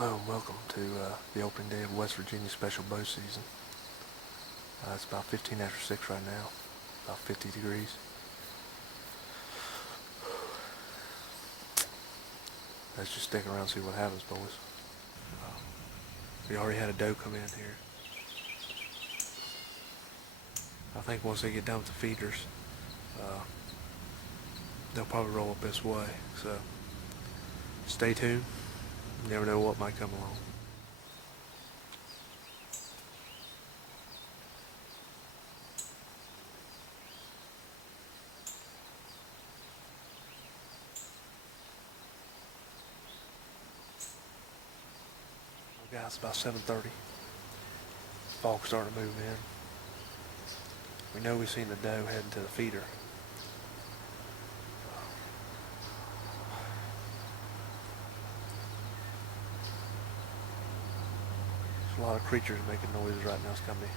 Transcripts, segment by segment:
Hello and welcome to the opening day of West Virginia Special Bow Season. It's about 15 after 6 right now, about 50 degrees. Let's just stick around and see what happens, boys. We already had a doe come in here. I think once they get done with the feeders, uh, they'll probably roll up this way. So stay tuned. You never know what might come along. Well, guys, it's about 7:30. Fog's starting to move in. We know we've seen the doe heading to the feeder. There's a lot of creatures making noises right now. It's got me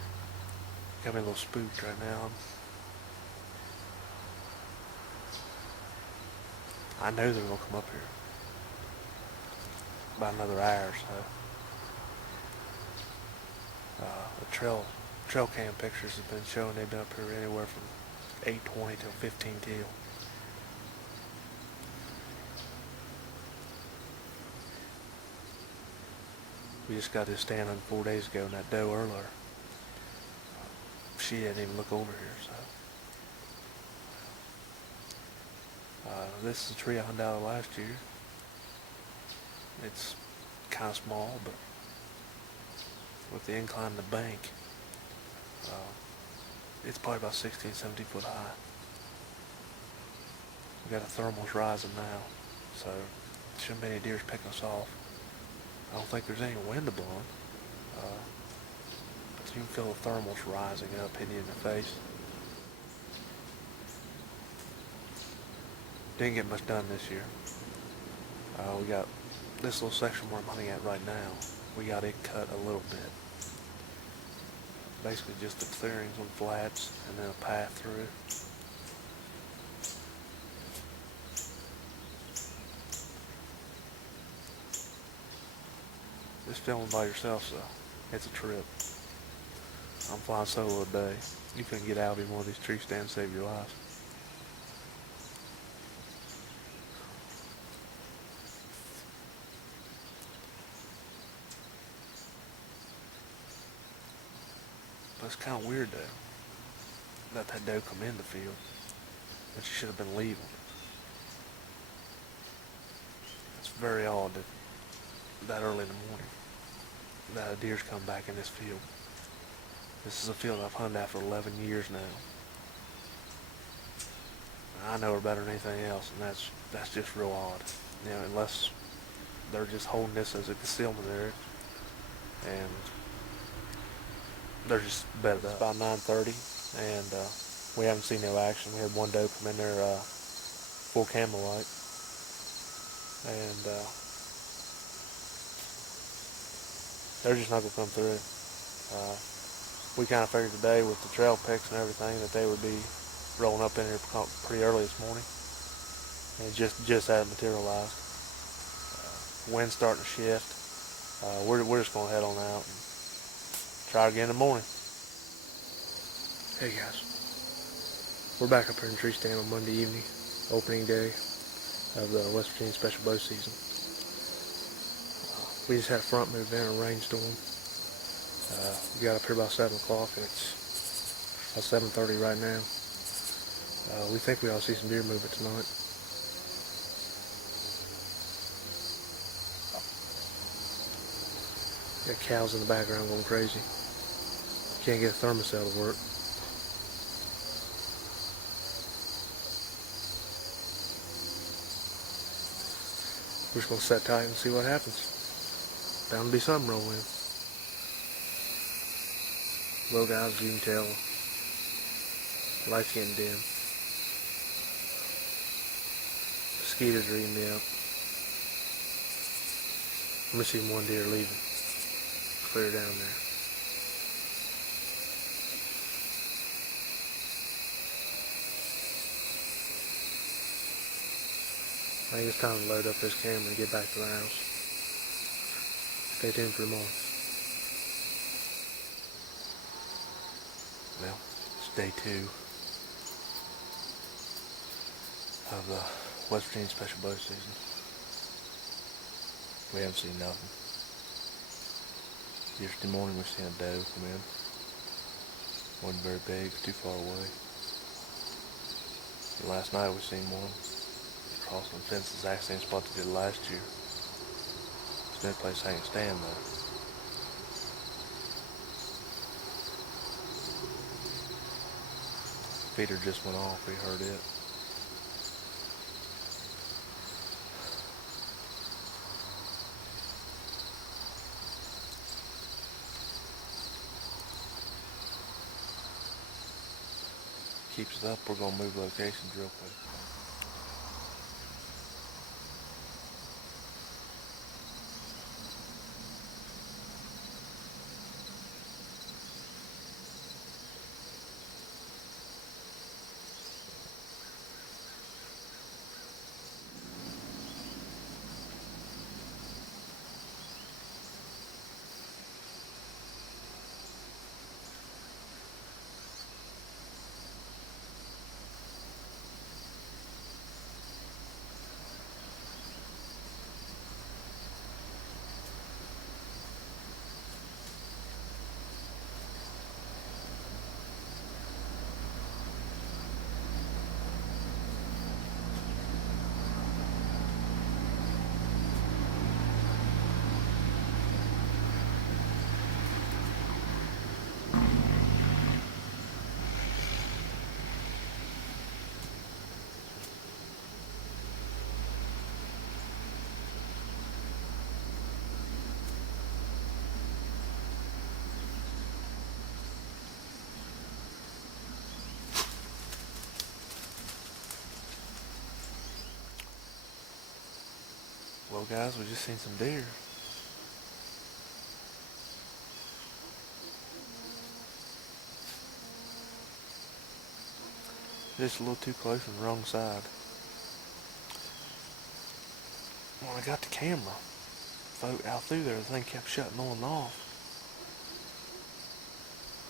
a little spooked right now. I know they're gonna come up here about another hour or so. The trail cam pictures have been showing they've been up here anywhere from 8:20 till 15 till. We just got this stand on 4 days ago, and that doe earlier, she didn't even look over here. So this is a tree I hunted out of last year. It's kind of small, but with the incline in the bank, it's probably about 16, 17 foot high. We got the thermals rising now, so shouldn't be any deers picking us off. I don't think there's any wind blowing, but you can feel the thermals rising up, hitting you in the face. Didn't get much done this year. We got this little section where I'm hunting at right now. We got it cut a little bit. Basically just the clearings on flats and then a path through. Just filming by yourself, so it's a trip. I'm flying solo today. You couldn't get out of one of these tree stands, save your life. But it's kind of weird though, that doe come in the field, but she should have been leaving. It's very odd that early in the morning that a deer's come back in this field. This is a field I've hunted at for 11 years now. I know her better than anything else, and that's just real odd. You know, unless they're just holding this as a concealment area, and they're just bedded up. It's about 9:30, and we haven't seen no action. We had one doe come in there full camera light, and they're just not gonna come through. We kind of figured today with the trail picks and everything that they would be rolling up in here pretty early this morning, and it just hadn't materialized. Wind's starting to shift. We're just gonna head on out and try again in the morning. Hey guys, we're back up here in the tree stand on Monday evening, opening day of the West Virginia Special Bow Season. We just had a front move in, a rainstorm. We got up here about 7 o'clock, and it's about 7:30 right now. We think we ought to see some deer movement tonight. Got cows in the background going crazy. Can't get a thermostat to work. We're just going to sit tight and see what happens. Bound to be something rolling in. Well guys, as you can tell, light's getting dim. Mosquitoes are eating me up. I'm missing one deer leaving. Clear down there. I think it's time to load up this camera and get back to the house. Stay tuned for more. Well, it's day 2 of the West Virginia Special Bow Season. We haven't seen nothing. Yesterday morning we seen a doe come in. Wasn't very big, too far away. And last night we seen one crossing the fence, exact same spot they did last year. There's no place I can stand though. Feeder just went off, we heard it. Keeps it up, we're gonna move locations real quick. Well guys, we just seen some deer. Just a little too close on the wrong side. When I got the camera out through there, the thing kept shutting on and off.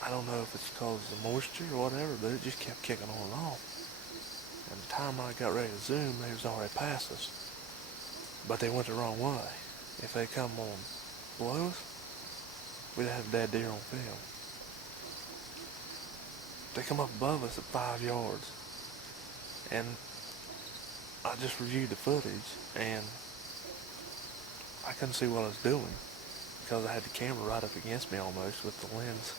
I don't know if it's because of the moisture or whatever, but it just kept kicking on and off. And the time I got ready to zoom, they was already past us. But they went the wrong way. If they come on below us, we'd have a dead deer on film. They come up above us at 5 yards. And I just reviewed the footage and I couldn't see what I was doing because I had the camera right up against me almost with the lens,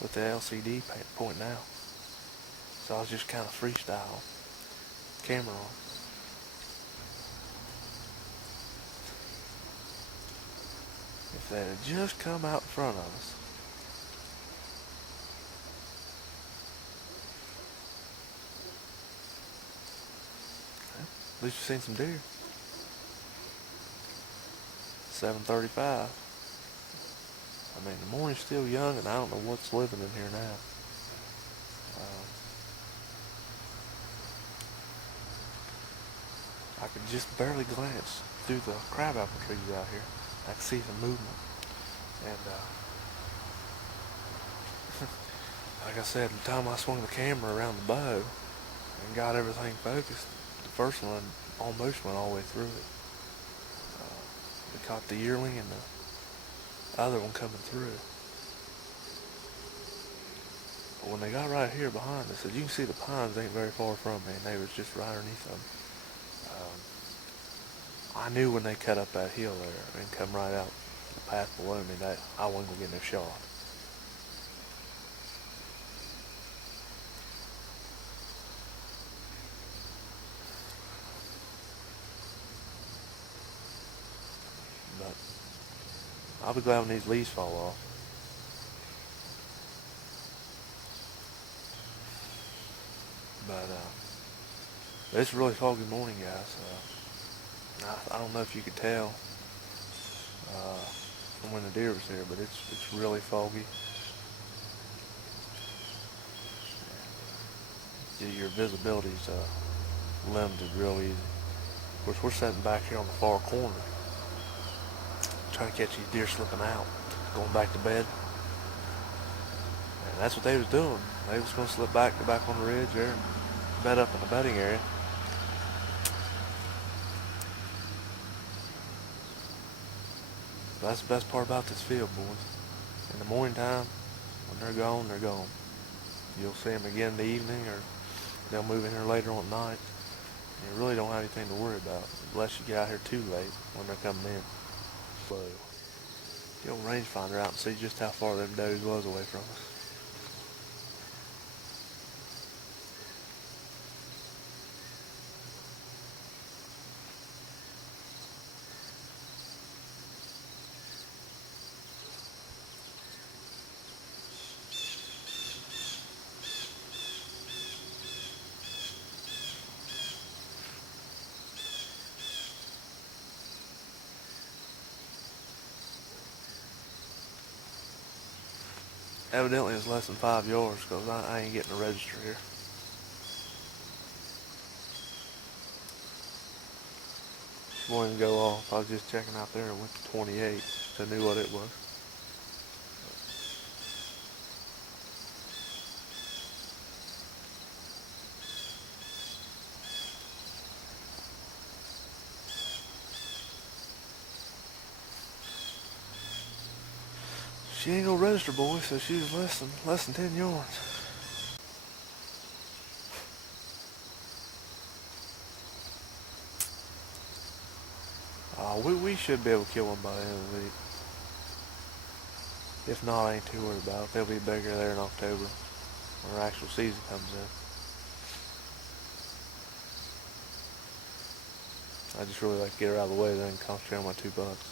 with the LCD pointing out. So I was just kind of freestyle, camera on. If they had just come out in front of us, well, at least we've seen some deer. 7:35. I mean, the morning's still young, and I don't know what's living in here now. I could just barely glance through the crabapple trees out here. I could see some movement. And like I said, the time I swung the camera around the bow and got everything focused, the first one almost went all the way through it. We caught the yearling and the other one coming through. But when they got right here behind us, as you can see, the pines ain't very far from me, and they was just right underneath them. I knew when they cut up that hill there and come right out the path below me that I wasn't gonna get no shot. But I'll be glad when these leaves fall off. But it's a really foggy morning, guys. I don't know if you could tell from when the deer was here, but it's really foggy. Your visibility's limited real easy. Of course, we're sitting back here on the far corner, try to catch these deer slipping out, going back to bed. And that's what they was doing. They was going to slip back, go back on the ridge there, and bed up in the bedding area. But that's the best part about this field, boys. In the morning time, when they're gone, they're gone. You'll see them again in the evening, or they'll move in here later on at night. You really don't have anything to worry about, unless you get out here too late when they're coming in. So, get old rangefinder out and see just how far them does was away from us. Evidently it's less than 5 yards because I ain't getting a register here. Won't even go off. I was just checking out there and went to 28, so I knew what it was. She ain't gonna register, boy, so she was less than 10 yards. We should be able to kill one by the end of the week. If not, I ain't too worried about it. They'll be bigger there in October when our actual season comes in. I just really like to get her out of the way then and concentrate on my 2 bucks.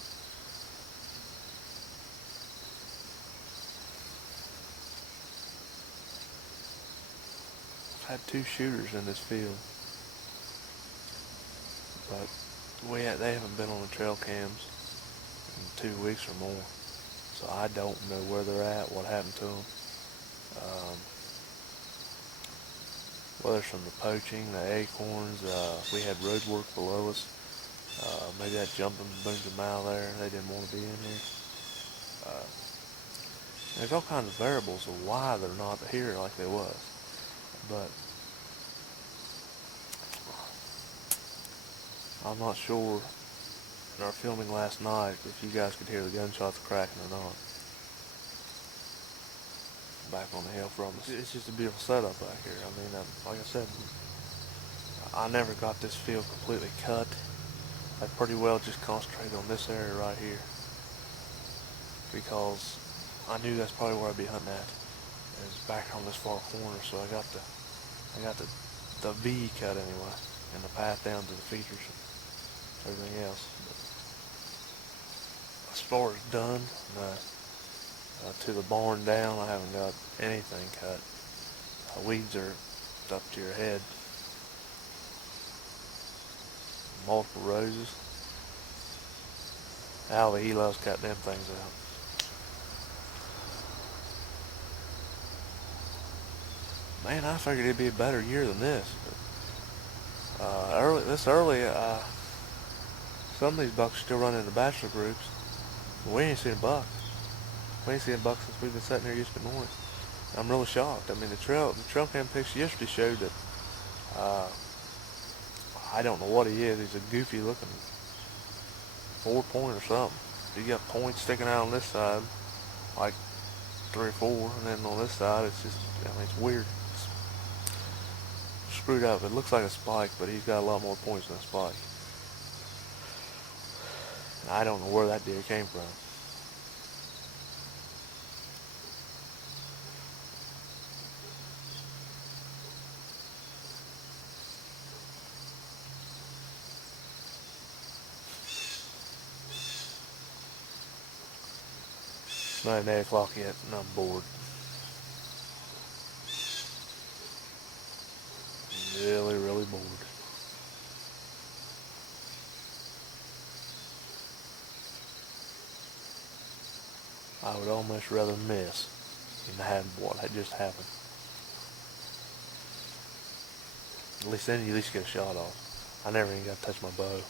I've had 2 shooters in this field, but they haven't been on the trail cams in 2 weeks or more, so I don't know where they're at, what happened to them. Whether it's from the poaching, the acorns, we had road work below us. Maybe that jumped them and boomed them out of there. They didn't want to be in here. There's all kinds of variables of why they're not here like they was. But I'm not sure in our filming last night if you guys could hear the gunshots cracking or not. Back on the hill from us. It's just a beautiful setup back here. I mean, like I said, I never got this field completely cut. I pretty well just concentrated on this area right here because I knew that's probably where I'd be hunting at. It's back on this far corner, so I got the V cut anyway, and the path down to the features and everything else. But as far as done, to the barn down, I haven't got anything cut. Weeds are up to your head. Multiple roses. Alva, he loves cutting them things out. Man, I figured it'd be a better year than this. But, early, some of these bucks are still running in the bachelor groups. We ain't seen a buck. We ain't seen a buck since we've been sitting here yesterday morning. I'm really shocked. I mean, the trail cam picture yesterday showed that, I don't know what he is. He's a goofy looking 4-point or something. He got points sticking out on this side, like 3 or 4, and then on this side, it's just, I mean, it's weird. It's screwed up. It looks like a spike, but he's got a lot more points than a spike. And I don't know where that deer came from. It's not even 8 o'clock yet, and I'm bored. Really, really bored. I would almost rather miss than have what had just happened. At least then you at least get a shot off. I never even got to touch my bow.